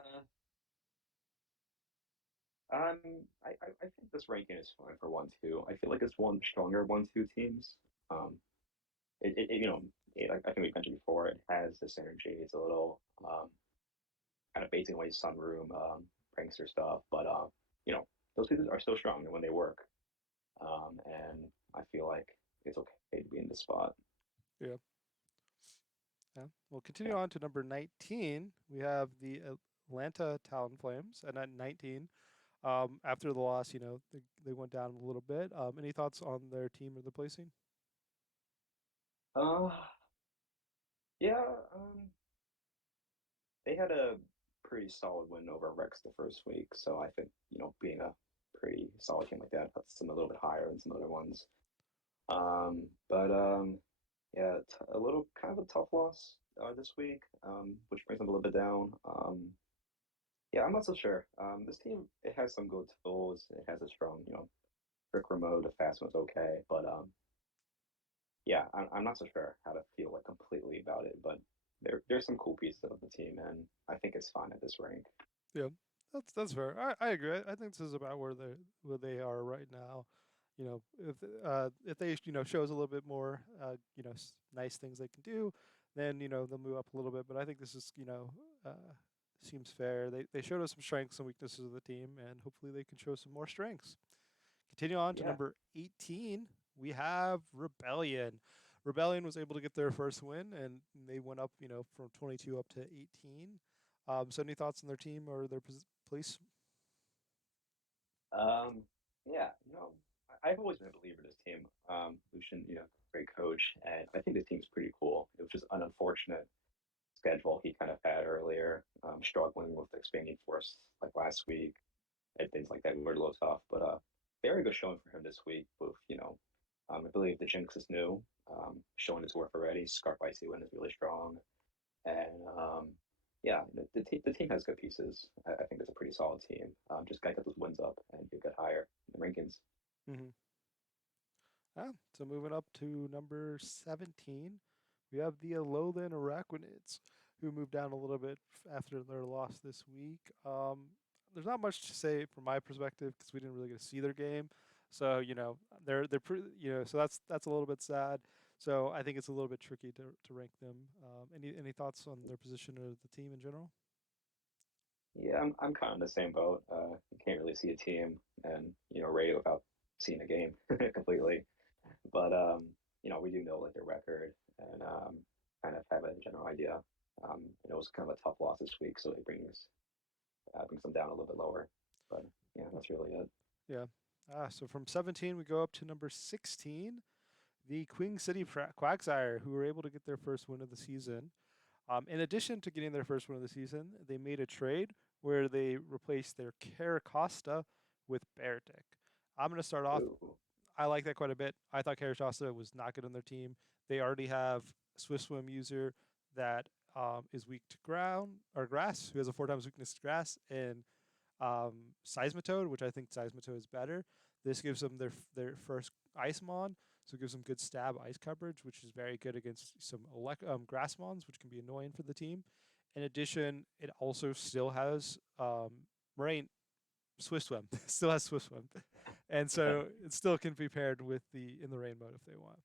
um, I think this ranking is fine for 1-2. I feel like it's one stronger 1-2 teams. Um, I think we mentioned before, it has this energy. It's a little kind of basing away sunroom prankster stuff, but those pieces are still strong when they work. And I feel like it's okay to be in this spot. Yeah. Yeah. We'll continue Yeah. on to number 19. We have the Atlanta Talon Flames, and at 19, after the loss, they went down a little bit. Any thoughts on their team or the placing? Uh, yeah. They had a pretty solid win over Rex the first week, so I think being a pretty solid team like that puts them a little bit higher than some other ones. But yeah, a little kind of a tough loss this week, which brings them a little bit down. Yeah, I'm not so sure. This team, it has some good tools. It has a strong, quick remote. The fast one's okay, but yeah, I'm not so sure how to feel like completely about it. But there's some cool pieces of the team, and I think it's fine at this rank. Yeah, that's fair. I agree. I think this is about where they are right now. If they show us a little bit more nice things they can do, then they'll move up a little bit. But I think this is seems fair. They showed us some strengths and weaknesses of the team, and hopefully they can show some more strengths. Continue on to Yeah. number 18. We have Rebellion. Rebellion was able to get their first win, and they went up, from 22 up to 18. So, any thoughts on their team or their place? Um, yeah, I've always been a believer in this team. Lucian, great coach, and I think this team's pretty cool. It was just an unfortunate schedule he kind of had earlier, struggling with the expanding force like last week and things like that were a little tough. But very good showing for him this week. With I believe the Jinx is new, showing his work already. Scarf Icy Wind is really strong, and yeah, the team has good pieces. I think it's a pretty solid team. Just gotta get those wins up and you get higher in the rankings. Mm-hmm. So, moving up to number 17, we have the Alolan Araquanids. who moved down a little bit after their loss this week. There's not much to say from my perspective because we didn't really get to see their game. So they're pretty, so that's a little bit sad. So I think it's a little bit tricky to rank them. Any thoughts on their position or the team in general? Yeah, I'm kind of in the same boat. You can't really see a team and rate it without seeing a game completely. But we do know like their record and kind of have a general idea. It was kind of a tough loss this week, so it brings them down a little bit lower. But yeah, that's really it. Yeah. So from 17 we go up to number 16, the Queen City Quagsire, who were able to get their first win of the season. In addition to getting their first win of the season, they made a trade where they replaced their Caracosta with Beartic. I'm going to start off. Ooh, I like that quite a bit. I thought Caracosta was not good on their team. They already have Swift Swim user that is weak to ground or grass, who has a 4 times weakness to grass, and Seismitoad, which I think Seismitoad is better. This gives them their first Ice Mon, so it gives them good stab ice coverage, which is very good against some grass mons, which can be annoying for the team. In addition, it also still has Moraine Swift Swim, still has Swift Swim, and so it still can be paired with the in the rain mode if they want.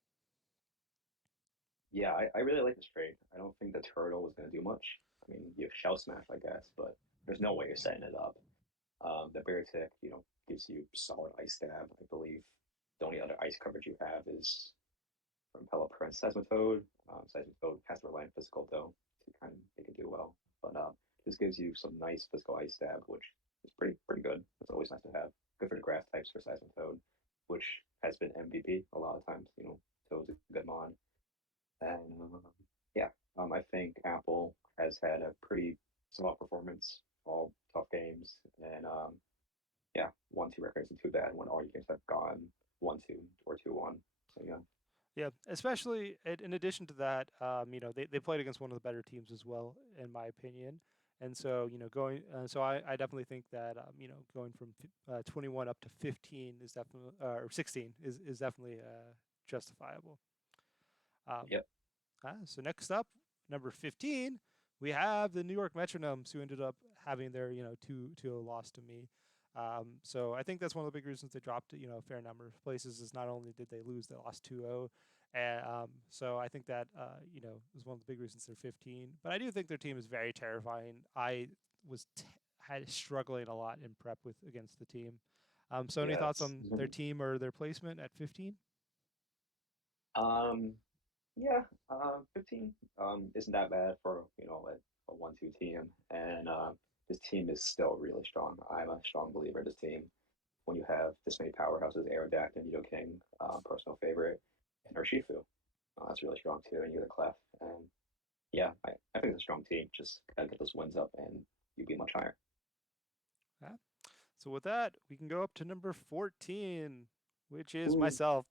yeah, I really like this trade. I don't think the turtle was going to do much. I mean, you have Shell Smash, I guess, but there's no way you're setting it up. The Bear Tick, gives you solid ice stab. I believe the only other ice coverage you have is from Pelipper and Seismitoad. Seismitoad has to rely on physical, though, to kind of make it do well. But this gives you some nice physical ice stab, which is pretty good. It's always nice to have. Good for the grass types for Seismitoad, which has been MVP a lot of times. Toad's a good mon. And yeah, I think Apple has had a pretty solid performance, all tough games, and yeah, 1-2 records and too bad when all your games have gone 1-2 or 2-1. So yeah, Yeah, especially in addition to that, they played against one of the better teams as well, in my opinion. And so, I definitely think that, going from 21 up to 15 is definitely, or 16 is definitely justifiable. Um, yep, so next up, number 15, we have the New York Metronomes, who ended up having their 2-0 loss to me. So I think that's one of the big reasons they dropped a fair number of places. Is not only did they lose, they lost 2-0. And so I think that is one of the big reasons they're 15. But I do think their team is very terrifying. I was had struggling a lot in prep with against the team. So any thoughts yes. on their team or their placement at 15? um, yeah, 15 isn't that bad for a 1-2 team, and this team is still really strong. I'm a strong believer in this team. When you have this many powerhouses, Aerodactyl and Nido King, personal favorite, and Urshifu, that's really strong too, and you the Clef, and yeah, I think it's a strong team. Just gotta get those wins up, and you'd be much higher. Yeah. So with that, we can go up to number 14, which is Ooh. myself.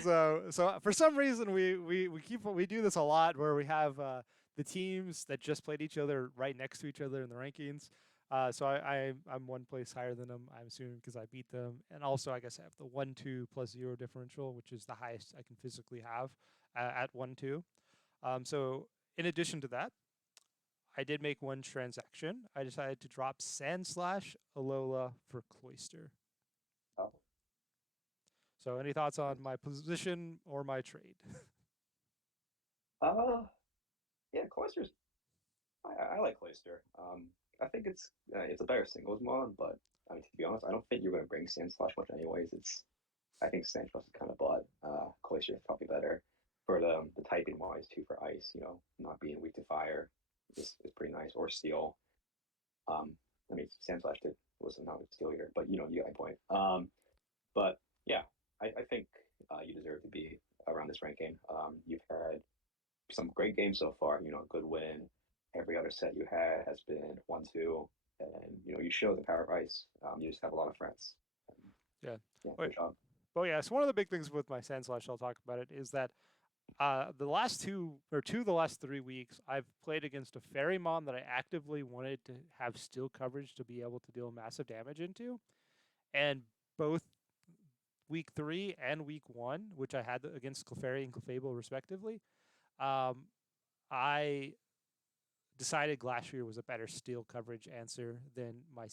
So for some reason we do this a lot where we have the teams that just played each other right next to each other in the rankings. So I'm one place higher than them. I'm assuming because I beat them, and also I guess I have the 1-2 plus 0 differential, which is the highest I can physically have at 1-2. So in addition to that, I did make one transaction. I decided to drop Sandslash Alola for Cloyster. Oh, So, any thoughts on my position or my trade? uh, yeah, Cloyster's. I like Cloyster. I think it's a better singles mod, but I mean to be honest, I don't think you're gonna bring Sandslash much anyways. I think Sandslash is kind of butt. Cloyster is probably better for the typing wise too for ice. Not being weak to fire is pretty nice or steel. Um, I mean Sandslash was not a steel eater, but you get my point. But yeah, I think you deserve to be around this ranking. You've had some great games so far. Good win. Every other set you had has been 1-2, and you show the power of ice. You just have a lot of friends. And, Yeah. yeah, Wait. good job. Well, yeah. So one of the big things with my Sandslash, I'll talk about it, is that the last two of the last 3 weeks, I've played against a Fairymon that I actively wanted to have steel coverage to be able to deal massive damage into, and both week 3 and week 1, which I had against Clefairy and Clefable respectively, um, I decided Glacier was a better steel coverage answer than my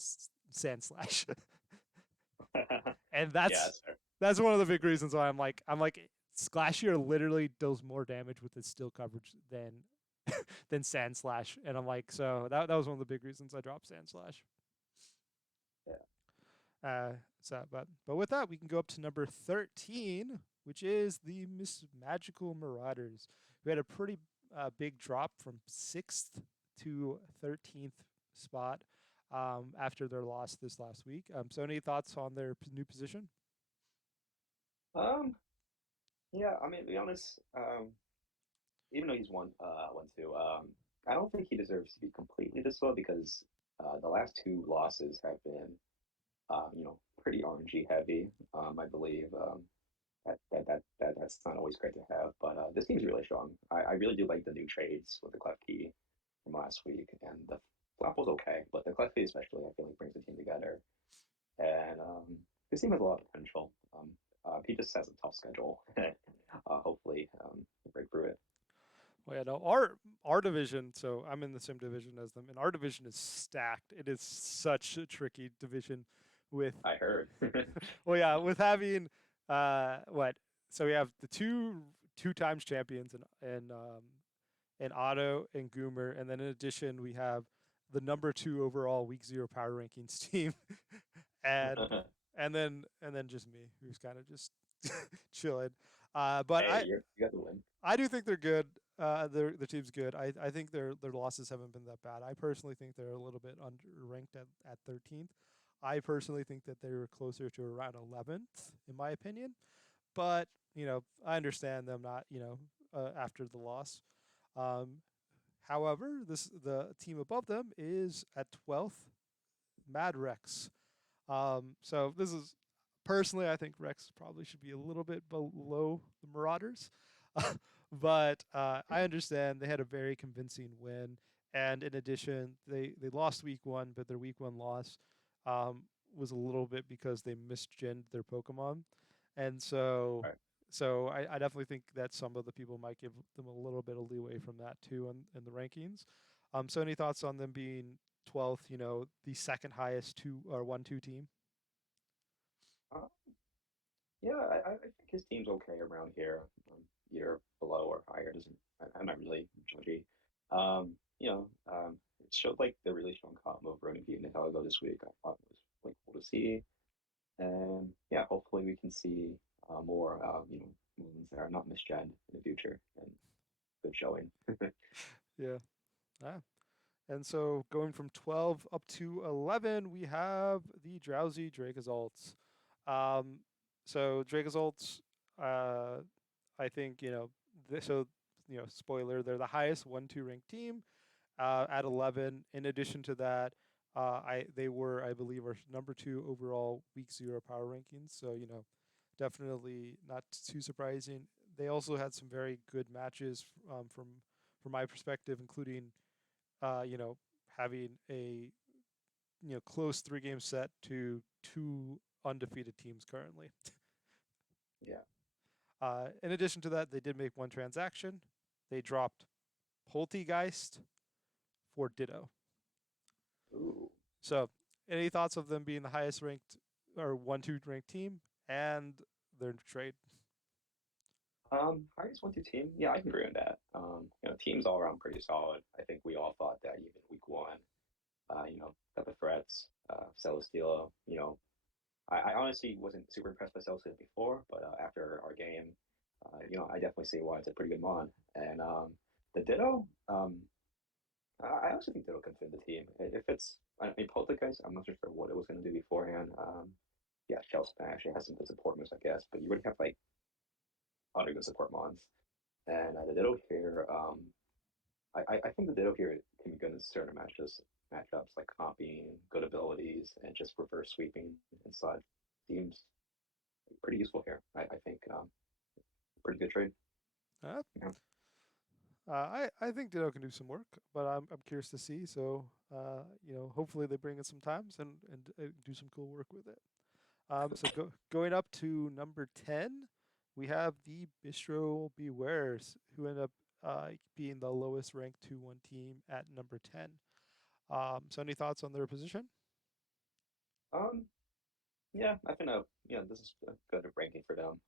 Sand Slash, and Yeah, that's fair. that's one of the big reasons why I'm like Glacier literally does more damage with its steel coverage than Sand Slash, and I'm like, so that was one of the big reasons I dropped Sand Slash. Yeah. Uh, but with that, we can go up to number 13, which is the Miss Magical Marauders, who had a pretty big drop from 6th to 13th spot after their loss this last week. So, any thoughts on their new position? Um, yeah, I mean, to be honest, even though he's won two, I don't think he deserves to be completely this low because the last two losses have been, pretty RNG heavy. I believe that's not always great to have, but this team's really strong. I really do like the new trades with the Clef Key from last week, and the flop was okay, but the Clef Key especially, I feel like brings the team together, and this team has a lot of potential. He just has a tough schedule. Hopefully, break through it. Well, yeah, no, our division. So I'm in the same division as them, and our division is stacked. It is such a tricky division with I heard. well, yeah, with having what? So we have the two times champions and Otto and Goomer, and then in addition we have the number two overall week zero power rankings team, and and then just me, who's kind of just chilling. But Hey, you got the win. I do think they're good. Their team's good. I think their losses haven't been that bad. I personally think they're a little bit underranked at 13th. I personally think that they were closer to around 11th, in my opinion. But I understand them not after the loss. Um, However, the team above them is at 12th, Mad Rex. So this is personally, I think Rex probably should be a little bit below the Marauders, but I understand they had a very convincing win, and in addition, they lost week one, but their week one loss um, was a little bit because they misgened their Pokemon, and so. All right. So I definitely think that some of the people might give them a little bit of leeway from that too in the rankings. So any thoughts on them being 12th? The second highest two or 1-2 team. Uh, yeah, I think his team's okay around here, either below or higher. Doesn't I'm not really judgy. It showed like the really strong combo of Ronan and Heligo this week. I thought it was like cool to see, and yeah, hopefully we can see more movements that are not misgen in the future and good showing. Yeah. Ah. And so going from 12 up to 11, we have the Drowsy Dracozolt. Um, so Dracozolt, I think, spoiler, they're the highest 1-2 ranked team at 11. In addition to that, they were, I believe, our number two overall week zero power rankings. So, definitely not too surprising. They also had some very good matches from my perspective, including uh, you know, having a close 3 game set to two undefeated teams currently. Yeah. In addition to that, they did make one transaction. They dropped Poltegeist for Ditto. Ooh. So, any thoughts of them being the highest ranked or 1-2 ranked team and their trade? Highest 1-2 team. Yeah, I can agree on that. Teams all around pretty solid. I think we all thought that even week one. Got the threats, Celesteela. I honestly wasn't super impressed by Celesteela before, but after our game, I definitely see why it's a pretty good mon. And the Ditto, I also think Ditto can fit the team. If it's, I mean, Poltergeist, I'm not sure what it was going to do beforehand. Yeah, Shell Smash, it has some good support moves, I guess, but you would have like other good support mons. And the Ditto here, I think the Ditto here can be good in certain matchups like copying, good abilities, and just reverse sweeping and such. Seems pretty useful here. I think pretty good trade. Uh, Yeah. I think Ditto can do some work, but I'm curious to see. So hopefully they bring in some times and do some cool work with it. So going up to number 10, we have the Bistro Bewares, who end up being the lowest ranked 2-1 team at number 10. So any thoughts on their position? Um, yeah, I think this is a good ranking for them.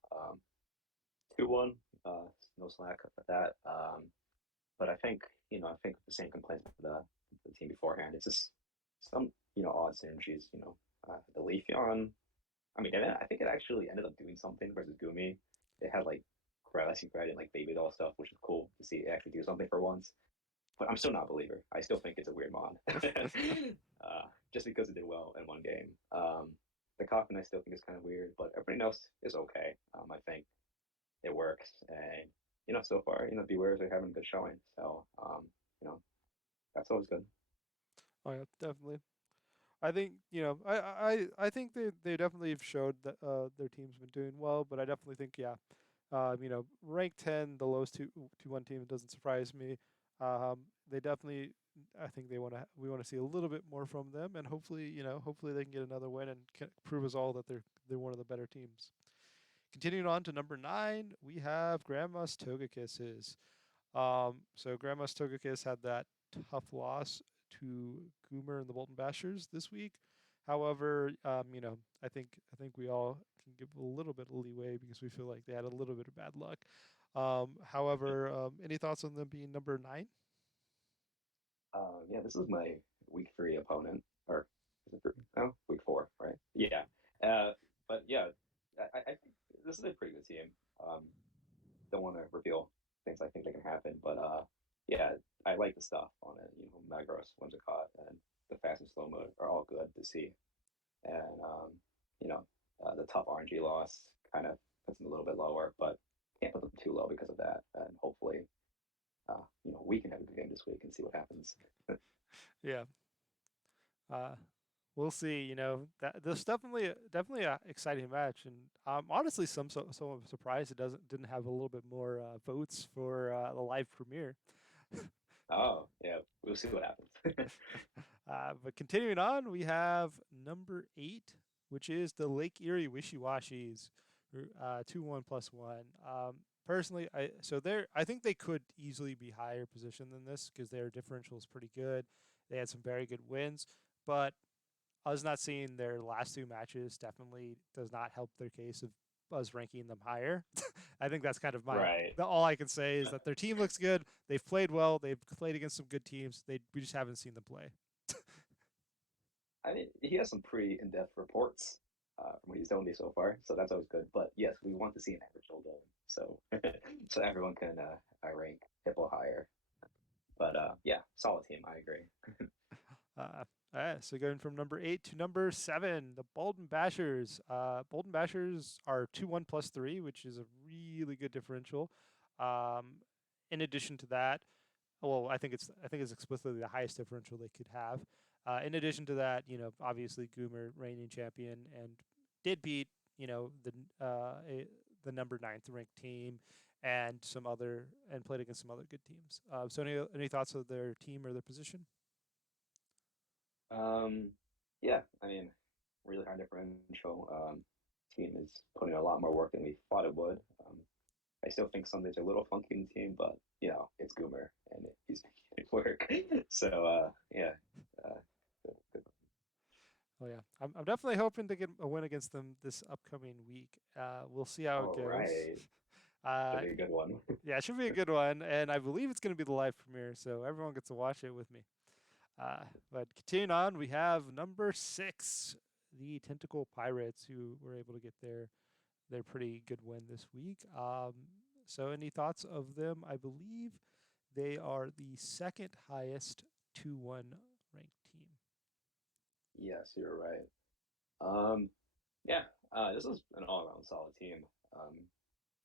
2-1, no slack for that. But I think the same complaints for the team beforehand. It's just some, odd synergies. The Leafeon. I mean, and I think it actually ended up doing something versus Gumi. It had like Grassy Credit and like Baby Doll stuff, which is cool to see it actually do something for once. But I'm still not a believer. I still think it's a weird mod, just because it did well in one game. The coffin I still think is kind of weird, but everything else is okay. I think it works, and so far, Bewares are having a good showing. So, you know, that's always good. Oh yeah, definitely. I think I think they definitely have showed that their team's been doing well, but I definitely think yeah, rank 10, the lowest 2-1 team doesn't surprise me. They definitely I think we want to see a little bit more from them, and hopefully they can get another win and prove us all that they're one of the better teams. Continuing on to number 9, we have Grandma's Togekisses. So Grandma's Togekiss had that tough loss to Goomer and the Bolton Bashers this week. However, I think we all can give a little bit of leeway because we feel like they had a little bit of bad luck. However, any thoughts on them being number 9? Yeah, this is my week 3 opponent, or is it 3? No, week 4, right? Yeah. But yeah, I think this is a pretty good team. Um, don't want to reveal things I think that can happen, but yeah, I like the stuff on it. Magros, Whimsicott, and the fast and slow mode are all good to see. And you know, the tough RNG loss kind of puts them a little bit lower, but can't put them too low because of that. And hopefully, we can have a good game this week and see what happens. Yeah. Uh, we'll see. That this definitely a exciting match, and honestly, some surprised it didn't have a little bit more votes for the live premiere. Oh, yeah, we'll see what happens. But continuing on, we have number 8, which is the Lake Erie Wishy-Washies, 2-1 plus 1. Personally, I think they could easily be higher position than this because their differential is pretty good. They had some very good wins, but us not seeing their last 2 matches definitely does not help their case of us ranking them higher. I think that's kind of Right. all I can say is that their team looks good. They've played well. They've played against some good teams. We just haven't seen them play. I mean, he has some pretty in-depth reports from what he's told me so far, so that's always good. But yes, we want to see an average hold on, so so everyone can I rank Hippo higher. But yeah, solid team. I agree. So going from number 8 to number 7, the Bolton Bashers. Bolton Bashers are 2-1 plus 3, which is a really good differential. In addition to that, well, I think it's explicitly the highest differential they could have. In addition to that, obviously Goomer reigning champion and did beat the number ninth ranked team and played against some other good teams. So any thoughts of their team or their position? Um, yeah, I mean, really high differential. Team is putting a lot more work than we thought it would. I still think some days are a little funky in the team, but it's Goomer and he's making it work. So yeah, good. Oh yeah, I'm definitely hoping to get a win against them this upcoming week. We'll see how it All goes. right, Uh, should be a good one. yeah, it should be a good one, and I believe it's going to be the live premiere, so everyone gets to watch it with me. But continuing on, we have number 6, the Tentacle Pirates, who were able to get their pretty good win this week. So any thoughts of them? I believe they are the second highest 2-1 ranked team. Yes, you're right. Yeah, this is an all-around solid team. Um,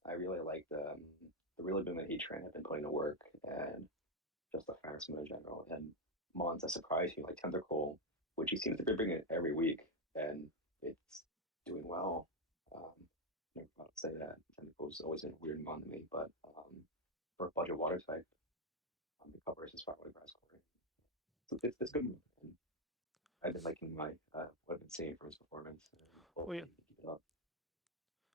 I really like the really boom that he trained have been putting to work and just the Phantom in general. And Mons that surprised me, like Tentacle, which he seems to be bringing every week, and it's doing well. Um, never thought I'd say that. Tentacle's always been a weird mon to me, but for a budget water type, the cover is just far away grass quarry. So it's good move, and I've been liking what I've been seeing from his performance, and Well, hopefully yeah, he can keep it up.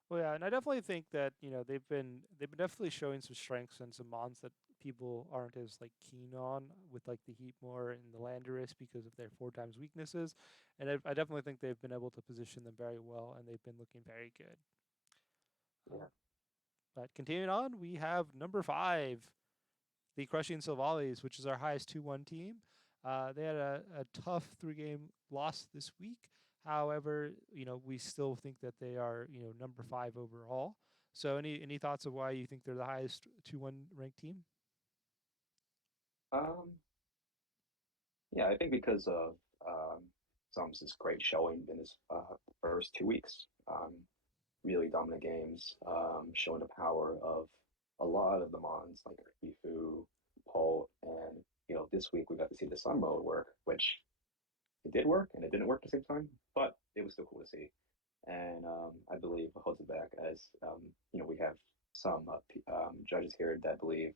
well, yeah, and I definitely think that they've been definitely showing some strengths and some mons that people aren't as like keen on with like the Heat more and the Landorus because of their four times weaknesses, and I definitely think they've been able to position them very well, and they've been looking very good. Um, Yeah. but continuing on, we have number 5, the Crushing Silvales, which is our highest 2-1 team. They had a tough 3-game loss this week. However, we still think that they are, number 5 overall. So any thoughts of why you think they're the highest 2-1 ranked team? Um, yeah, I think because of Sums' great showing in his first 2 weeks. Really dominant games, showing the power of a lot of the Mons like Ifu, Paul, and this week we got to see the Sun mode work, which it did work and it didn't work at the same time, but it was still cool to see. And I believe holds it back as we have some judges here that believe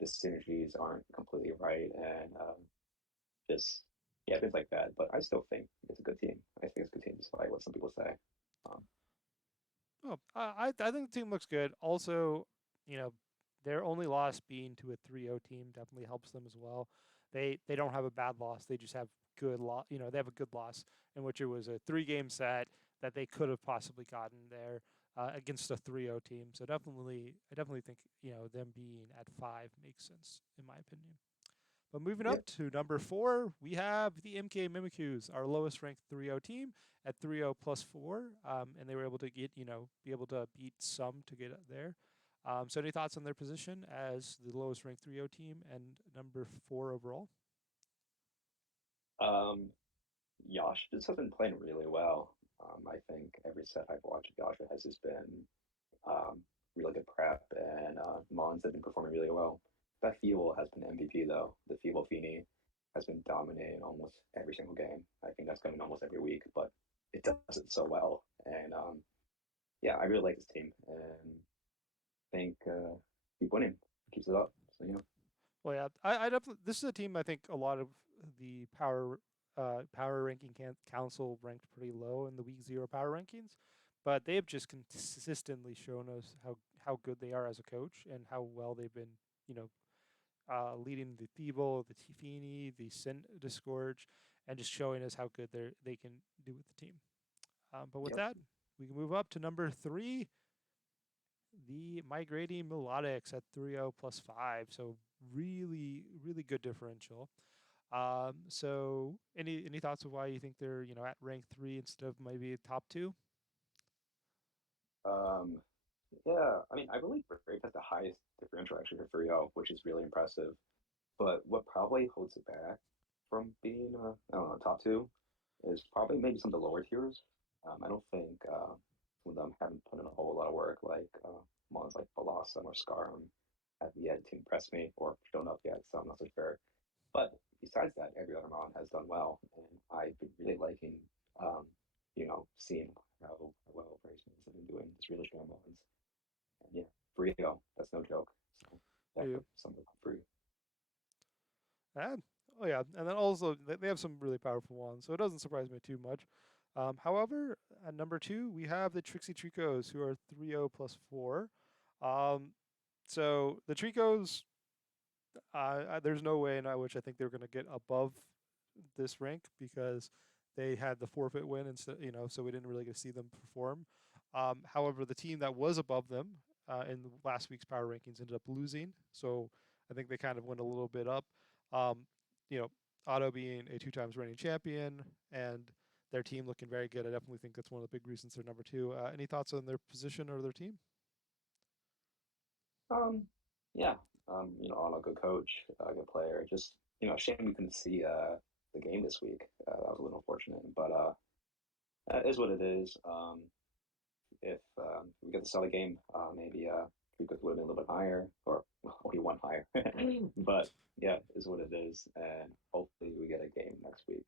the synergies aren't completely right and just yeah things like that. But I still think it's a good team. I think it's a good team despite what some people say. Um, Oh, I think the team looks good. Also, you know, their only loss being to a 3-0 team definitely helps them as well. They don't have a bad loss. They just have good loss. They have a good loss in which it was a 3-game set that they could have possibly gotten there against a 3-0 team. So I definitely think them being at 5 makes sense in my opinion. But moving yeah. up to number 4, we have the MK Mimikyus, our lowest ranked 3-0 team at 3-0 plus 4, and they were able to be able to beat some to get there. So any thoughts on their position as the lowest ranked 3-0 team and number 4 overall? Um, Yash just has been playing really well. I think every set I've watched of Yasha has just been um, really good prep, and Mons have been performing really well. That Feeble has been MVP though. The Feeble Fini has been dominating almost every single game. I think that's coming almost every week, but it does it so well. And yeah, I really like this team, and think keep winning, keeps it up. So Well, yeah, I definitely this is a team I think a lot of the power ranking council ranked pretty low in the week 0 power rankings, but they have just consistently shown us how good they are as a coach and how well they've been, you know, leading the Feeble, the Tifini, the Sin Disgorge, and just showing us how good they can do with the team. But with yep. that, we can move up to number 3, the Migrating Melodics at 3-0 plus 5. So really, really good differential. So any thoughts of why you think they're at rank 3 instead of maybe top 2? Um, yeah, I mean, I believe Brave has the highest differential actually for 3-0, which is really impressive. But what probably holds it back from being, I don't know, top two is probably maybe some of the lower tiers. I don't think some of them haven't put in a whole lot of work, like ones like Blossom or Scarm have yet to impress me or shown up yet, so I'm not so sure. But besides that, every other mod has done well, and I've been really liking, seeing how well Braceman's have been doing. It's really strong mods. And yeah, Brio, that's no joke. So that Yeah. could some of them free. Ah, oh yeah, and then also they have some really powerful ones, so it doesn't surprise me too much. However, at number 2 we have the Trixie Tricos, who are 3-0 plus 4. Um, so the Tricos, there's no way in which I think they're going to get above this rank because they had the forfeit win, and so we didn't really get to see them perform. However, the team that was above them in last week's power rankings ended up losing, so I think they kind of went a little bit up. Um, you know, Otto being a 2 times reigning champion and their team looking very good, I definitely think that's one of the big reasons they're number 2. Any thoughts on their position or their team? Um, yeah, on a good coach, a good player. Just shame we couldn't see the game this week. That was a little unfortunate, but that is what it is. If we get the solid game, maybe we could would have been a little bit higher, or only one higher. But yeah, is what it is, and hopefully we get a game next week.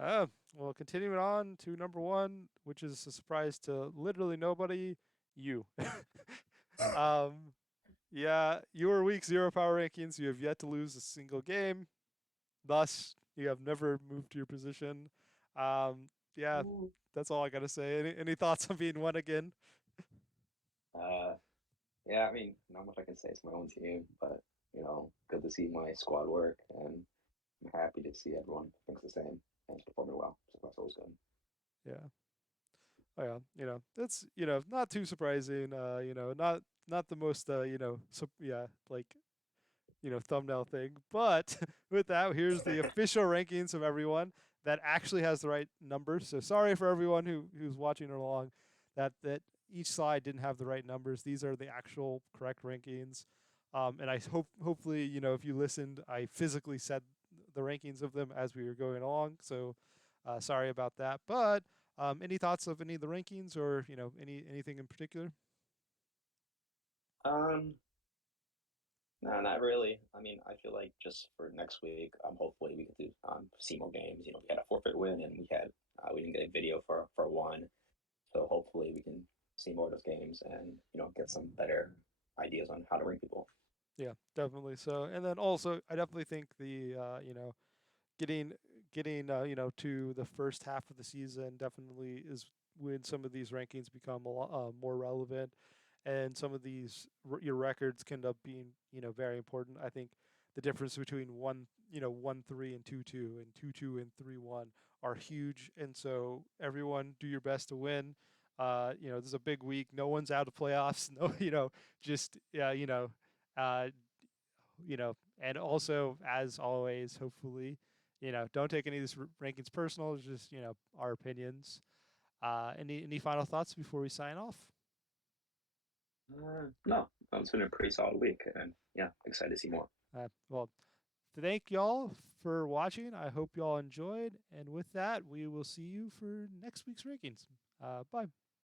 Uh, well, continuing on to number 1, which is a surprise to literally nobody, you. um, yeah, your week 0 power rankings. You have yet to lose a single game. Thus, you have never moved to your position. Yeah, that's all I gotta say. Any thoughts on being 1 again? Uh, Yeah, I mean, not much I can say. It's my own team, but good to see my squad work, and I'm happy to see everyone thinks the same and is performing well. So that's always good. Yeah. Oh yeah, it's not too surprising. Not the most yeah, like thumbnail thing. But with that, here's the official rankings of everyone that actually has the right numbers. So sorry for everyone who's watching along that each slide didn't have the right numbers. These are the actual correct rankings. And I hopefully if you listened, I physically said the rankings of them as we were going along. So sorry about that. But any thoughts of any of the rankings, or anything in particular? Um, no, not really. I mean, I feel like just for next week, hopefully we get to see more games. We had a forfeit win, and we didn't get a video for one, so hopefully we can see more of those games and get some better ideas on how to rank people. Yeah, definitely. So, and then also, I definitely think the getting to the first half of the season definitely is when some of these rankings become a lot more relevant, and some of these your records can end up being very important. I think the difference between 1-3 and 2-2 and 2-2 and 3-1 are huge, and so everyone do your best to win. This is a big week. No one's out of playoffs. No, just yeah, uh, and also as always, hopefully, don't take any of these rankings personal. It's just our opinions. Any final thoughts before we sign off? No, it's been a pretty solid week, and yeah, excited to see more. Well, thank y'all for watching. I hope y'all enjoyed. And with that, we will see you for next week's rankings. Bye.